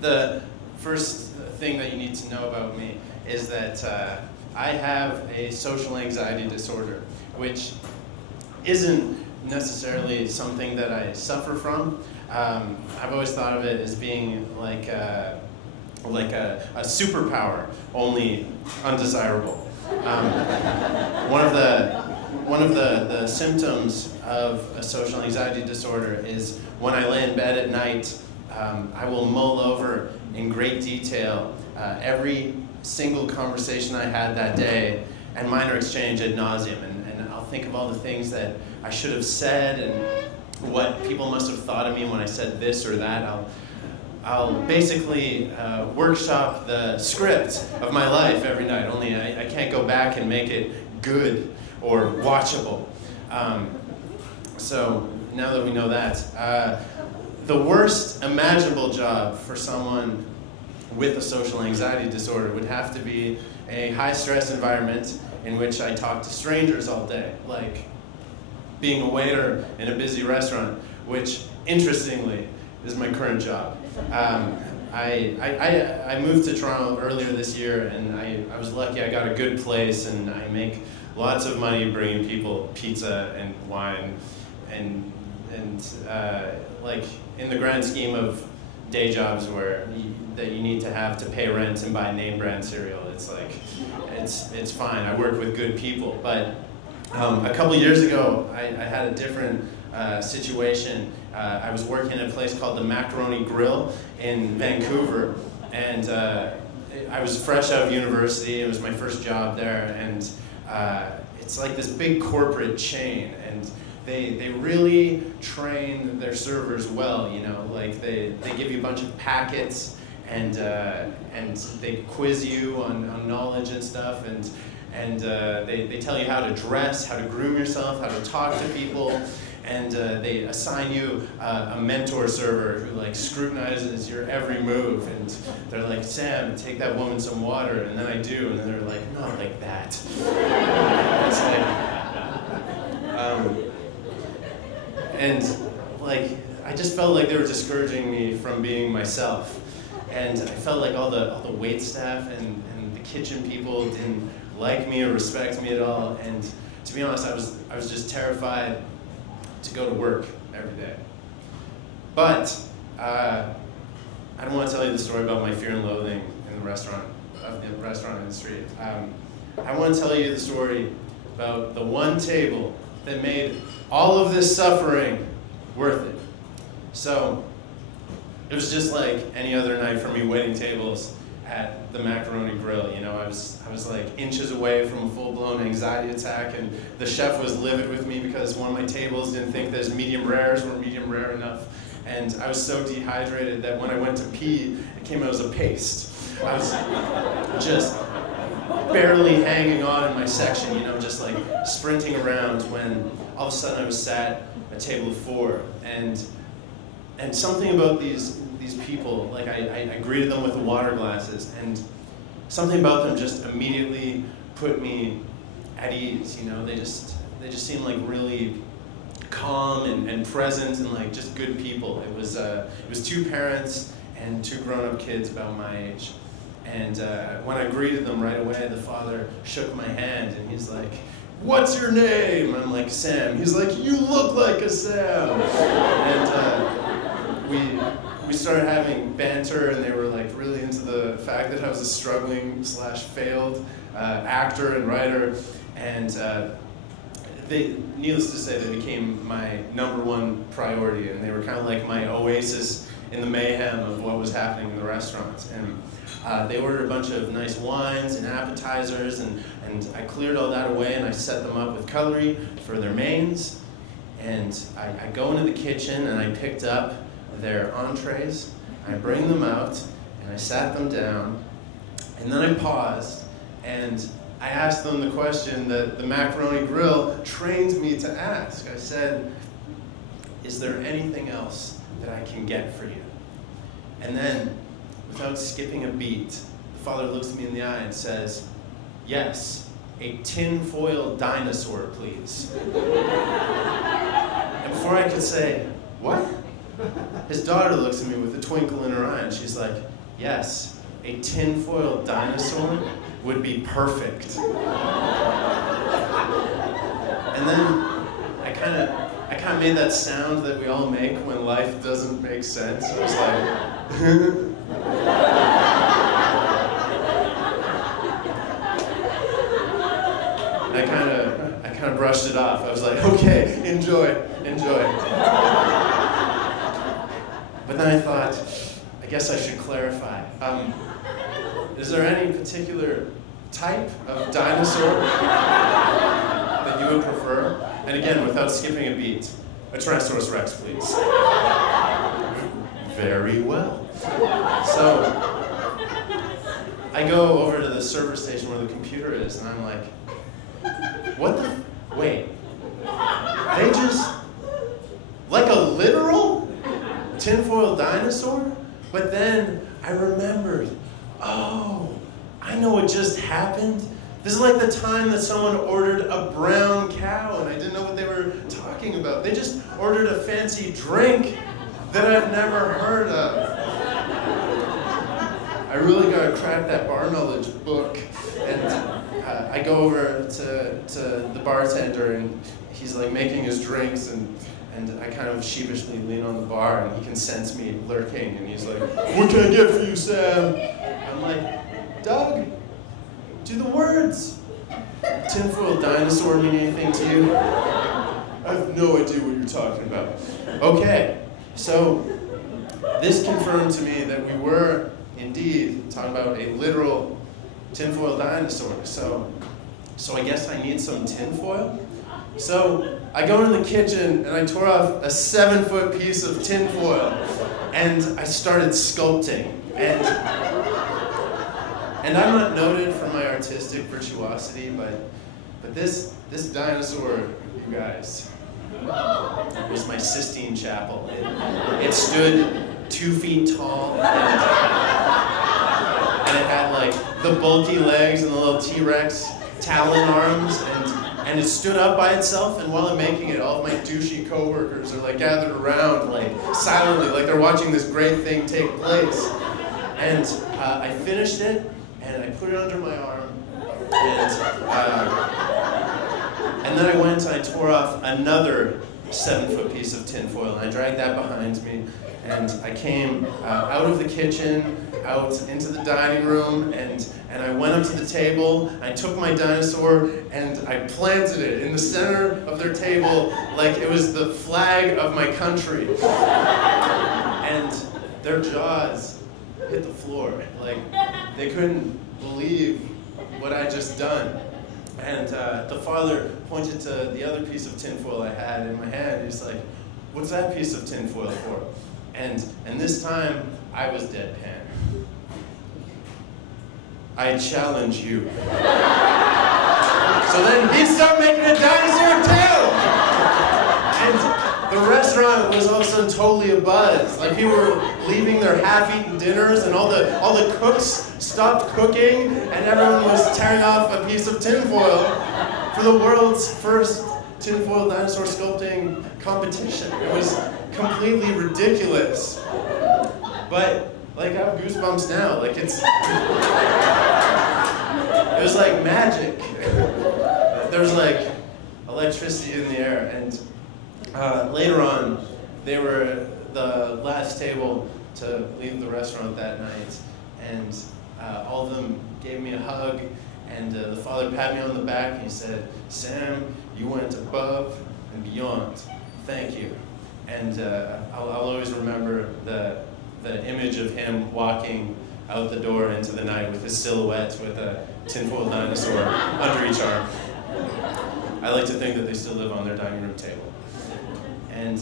The first thing that you need to know about me is that I have a social anxiety disorder, which isn't necessarily something that I suffer from. I've always thought of it as being like a superpower, only undesirable. One of the symptoms of a social anxiety disorder is when I lay in bed at night, I will mull over in great detail every single conversation I had that day and minor exchange ad nauseum, and I'll think of all the things that I should have said and what people must have thought of me when I said this or that. I'll basically workshop the script of my life every night, only I can't go back and make it good or watchable. So now that we know that, the worst imaginable job for someone with a social anxiety disorder would have to be a high-stress environment in which I talk to strangers all day, like being a waiter in a busy restaurant, which, interestingly, is my current job. I moved to Toronto earlier this year, and I was lucky. I got a good place, and I make lots of money bringing people pizza and wine, and like in the grand scheme of day jobs that you need to have to pay rent and buy name brand cereal, it's like it's fine. I work with good people, but a couple years ago I had a different situation. I was working at a place called the Macaroni Grill in Vancouver, and I was fresh out of university. It was my first job there, and it's like this big corporate chain, and they really train their servers well, you know, like they give you a bunch of packets, and they quiz you on knowledge and stuff, and they tell you how to dress, how to groom yourself, how to talk to people, and they assign you a mentor server who like scrutinizes your every move, and they're like, Sam, take that woman some water, and then I do, and then they're like, not like that. It's like, and like, I just felt like they were discouraging me from being myself, and I felt like all the wait staff and the kitchen people didn't like me or respect me at all, and to be honest, I was just terrified to go to work every day. But I don't want to tell you the story about my fear and loathing in the restaurant industry. I want to tell you the story about the one table that made all of this suffering worth it. So it was just like any other night for me waiting tables at the Macaroni Grill. You know, I was like inches away from a full-blown anxiety attack, and the chef was livid with me because one of my tables didn't think that his medium rares were medium rare enough, and I was so dehydrated that when I went to pee, it came out as a paste. I was just barely hanging on in my section, you know, just like sprinting around, when all of a sudden I was sat at table 4, and something about these people, like I greeted them with the water glasses, and something about them just immediately put me at ease, you know. They just seemed like really calm and present and like just good people. It was 2 parents and 2 grown-up kids about my age, and when I greeted them right away, the father shook my hand and he's like, "What's your name?" I'm like, "Sam." He's like, "You look like a Sam." And we started having banter, and they were like really into the fact that I was a struggling / failed actor and writer, and needless to say, they became my #1 priority, and they were kind of like my oasis in the mayhem of what was happening in the restaurant. And they ordered a bunch of nice wines and appetizers, and I cleared all that away, and I set them up with cutlery for their mains. And I go into the kitchen, and I picked up their entrees, I bring them out, and I sat them down, and then I paused, and I asked them the question that the Macaroni Grill trained me to ask. I said, "Is there anything else that I can get for you?" And then, without skipping a beat, the father looks me in the eye and says, "Yes, a tin-foil dinosaur, please." And before I could say, "What?" his daughter looks at me with a twinkle in her eye, and she's like, yes, a tinfoil dinosaur would be perfect. And then I kind of made that sound that we all make when life doesn't make sense. I was like, I kind of brushed it off. I was like, okay, enjoy. But then I thought, I guess I should clarify. Is there any particular type of dinosaur that you would prefer? And again, without skipping a beat, a Tyrannosaurus Rex, please. Very well. So, I go over to the server station where the computer is, and I'm like, what the, wait, they just, like a literal tinfoil dinosaur? But then I remembered, oh, I know what just happened. This is like the time that someone ordered a brown cow and I didn't know what they were talking about. They just ordered a fancy drink that I've never heard of. I really got to crack that bar knowledge book. And I go over to the bartender and he's like making his drinks and I kind of sheepishly lean on the bar and he can sense me lurking and he's like, what can I get for you, Sam? I'm like, Doug, do the words. Tinfoil dinosaur mean anything to you? I have no idea what you're talking about. Okay, so this confirmed to me that we were indeed talking about a literal tinfoil dinosaur. So I guess I need some tinfoil. So I go in the kitchen and I tore off a 7-foot piece of tinfoil and I started sculpting. And I'm not noted for my artistic virtuosity, but this dinosaur, you guys, was my Sistine Chapel. It stood 2 feet tall and it had like the bulky legs and the little T-Rex talon arms and it stood up by itself, and while I'm making it, all of my douchey coworkers are like gathered around, like silently, like they're watching this great thing take place. And I finished it, and I put it under my arm, and then I went and I tore off another 7-foot piece of tinfoil, and I dragged that behind me, and I came out of the kitchen, out into the dining room, and I went up to the table, I took my dinosaur, and I planted it in the center of their table like it was the flag of my country. And their jaws hit the floor. Like, they couldn't believe what I just done. And the father pointed to the other piece of tinfoil I had in my hand. He's like, what's that piece of tinfoil for? And this time, I was deadpan. I challenge you. So then he started making a dinosaur too! And the restaurant was all of a sudden totally abuzz. Like, people were leaving their half-eaten dinners and all the cooks stopped cooking and everyone was tearing off a piece of tinfoil for the world's first tinfoil dinosaur sculpting competition. It was completely ridiculous. But, like, I have goosebumps now. Like, it was like magic. There was like electricity in the air. And later on, they were the last table to leave the restaurant that night. And all of them gave me a hug. And the father patted me on the back and he said, Sam, you went above and beyond. Thank you. And I'll always remember the image of him walking out the door into the night with his silhouette with a tinfoil dinosaur under each arm. I like to think that they still live on their dining room table. And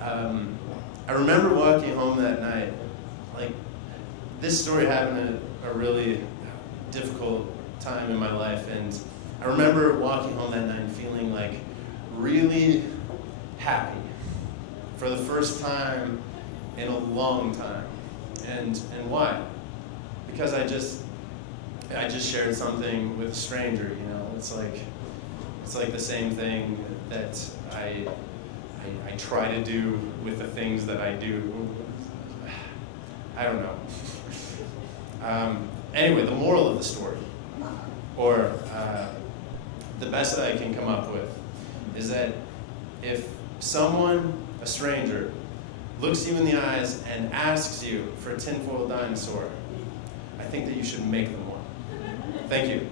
I remember walking home that night. Like, this story happened at a really difficult time in my life, and I remember walking home that night and feeling like really happy for the first time in a long time. And why? Because I just shared something with a stranger, you know. It's like the same thing that I I try to do with the things that I do. I don't know. Anyway, the moral of the story, or the best that I can come up with, is that if someone, a stranger, looks you in the eyes and asks you for a tinfoil dinosaur, I think that you should make them one. Thank you.